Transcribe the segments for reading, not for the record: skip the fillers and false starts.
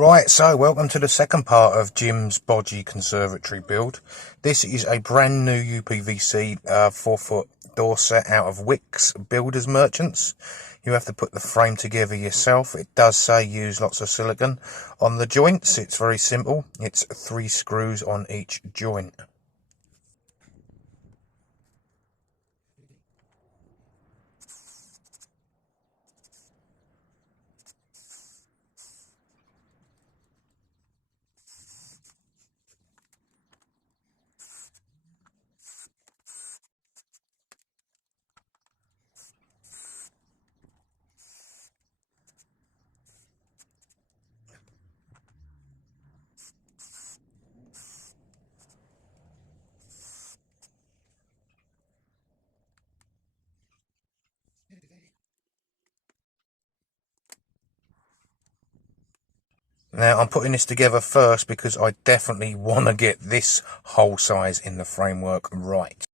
Right, so welcome to the second part of Jim's Bodgy Conservatory build. This is a brand new UPVC 4-foot door set out of Wicks Builders Merchants. You have to put the frame together yourself. It does say use lots of silicone on the joints. It's very simple. It's 3 screws on each joint. Now, I'm putting this together first because I definitely want to get this hole size in the framework right.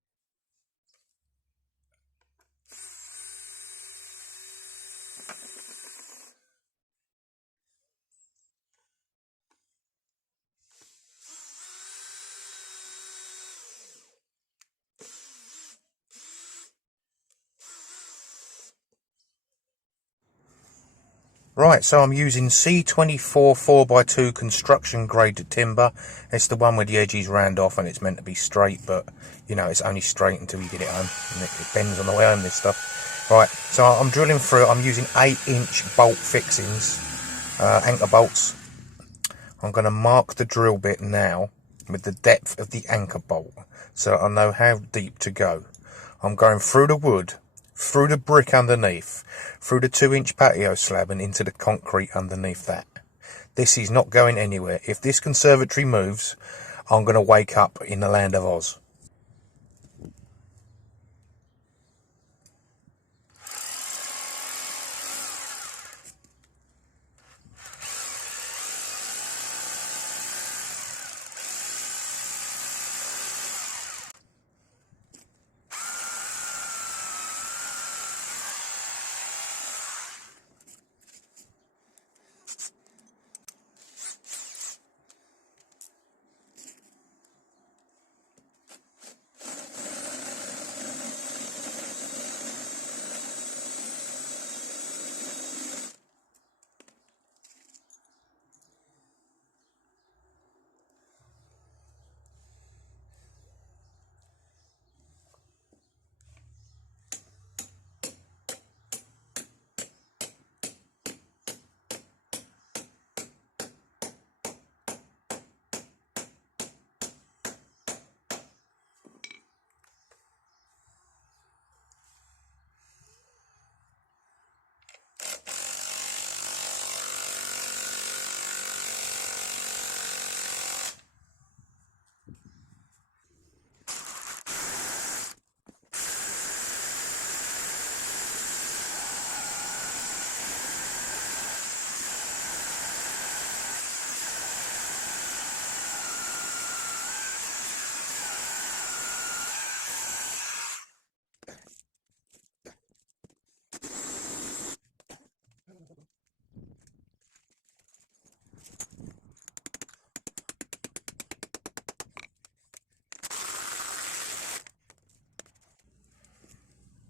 Right, so I'm using C24 4x2 construction grade timber. It's the one with the edges round off and it's meant to be straight, but you know, it's only straight until you get it home and it bends on the way home, this stuff. Right, so I'm drilling through it. I'm using 8-inch bolt fixings, anchor bolts. I'm going to mark the drill bit now with the depth of the anchor bolt so I know how deep to go. I'm going through the wood, through the brick underneath, through the 2-inch patio slab and into the concrete underneath that. This is not going anywhere. If this conservatory moves, I'm going to wake up in the land of Oz.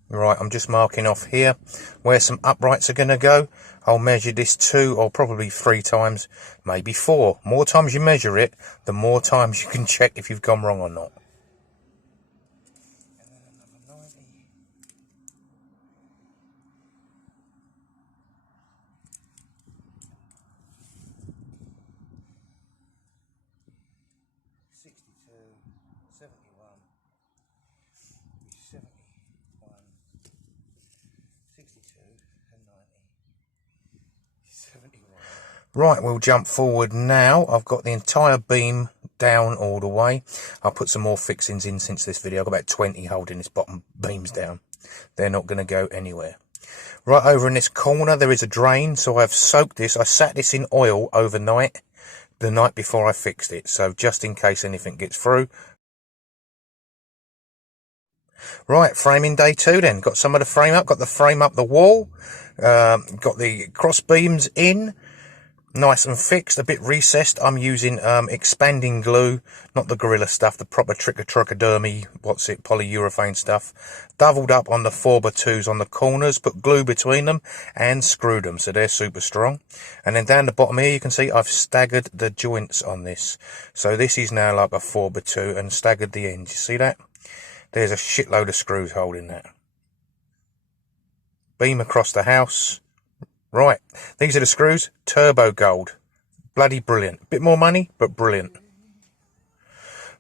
Right, I'm just marking off here where some uprights are going to go. I'll measure this 2 or probably 3 times, maybe 4. More times you measure it, the more times you can check if you've gone wrong or not. Right, we'll jump forward now. I've got the entire beam down all the way. I'll put some more fixings in since this video. I've got about 20 holding this bottom beams down. They're not going to go anywhere. Right over in this corner there is a drain, so I've soaked this. I sat this in oil overnight, the night before I fixed it, so just in case anything gets through. Right, framing day 2 then. Got some of the frame up, got the frame up the wall, got the cross beams in. nice and fixed, a bit recessed. I'm using expanding glue, not the Gorilla stuff, the proper trichodermy, polyurethane stuff. Doubled up on the 4x2s on the corners, put glue between them and screwed them, so they're super strong. And then down the bottom here you can see I've staggered the joints on this. So this is now like a 4x2 and staggered the ends. You see that? There's a shitload of screws holding that. Beam across the house. Right, these are the screws, turbo gold. Bloody brilliant. Bit more money, but brilliant.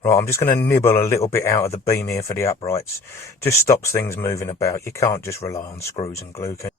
Right, I'm just going to nibble a little bit out of the beam here for the uprights. Just stops things moving about. You can't just rely on screws and glue, can you?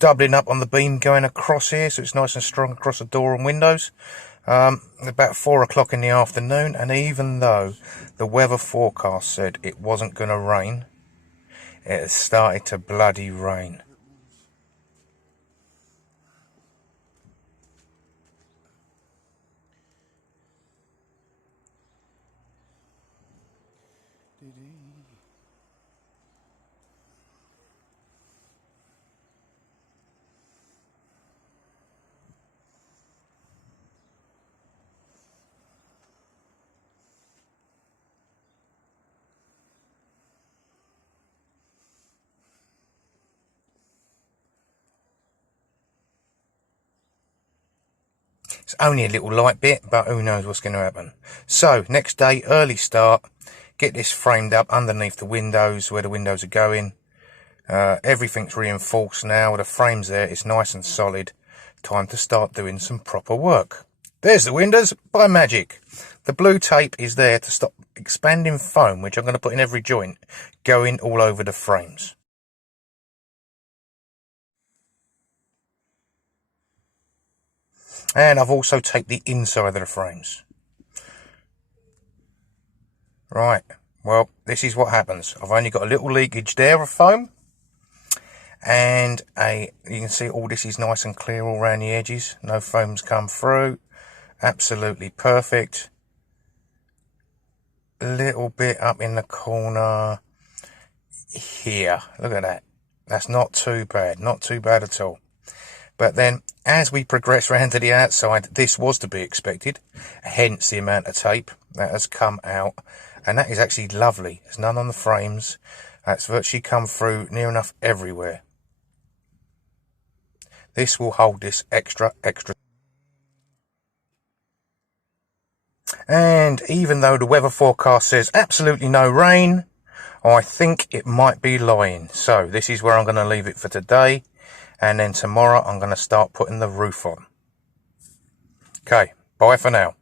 Doubling up on the beam going across here so it's nice and strong across the door and windows. About 4 o'clock in the afternoon, and even though the weather forecast said it wasn't going to rain, it has started to bloody rain. It's only a little light bit, but who knows what's going to happen. So, next day, early start. Get this framed up underneath the windows, where the windows are going. Everything's reinforced now. The frame's there. It's nice and solid. Time to start doing some proper work. There's the windows by magic. The blue tape is there to stop expanding foam, which I'm going to put in every joint, going all over the frames. And I've also taped the inside of the frames. Right, well, this is what happens. I've only got a little leakage there of foam. And you can see all this is nice and clear all around the edges. No foam's come through. Absolutely perfect. A little bit up in the corner here. Look at that. That's not too bad. Not too bad at all. But then, as we progress round to the outside, this was to be expected, hence the amount of tape that has come out. And that is actually lovely. There's none on the frames. That's virtually come through near enough everywhere. This will hold this extra. And even though the weather forecast says absolutely no rain, I think it might be lying. So this is where I'm going to leave it for today. And then tomorrow I'm going to start putting the roof on. Okay, bye for now.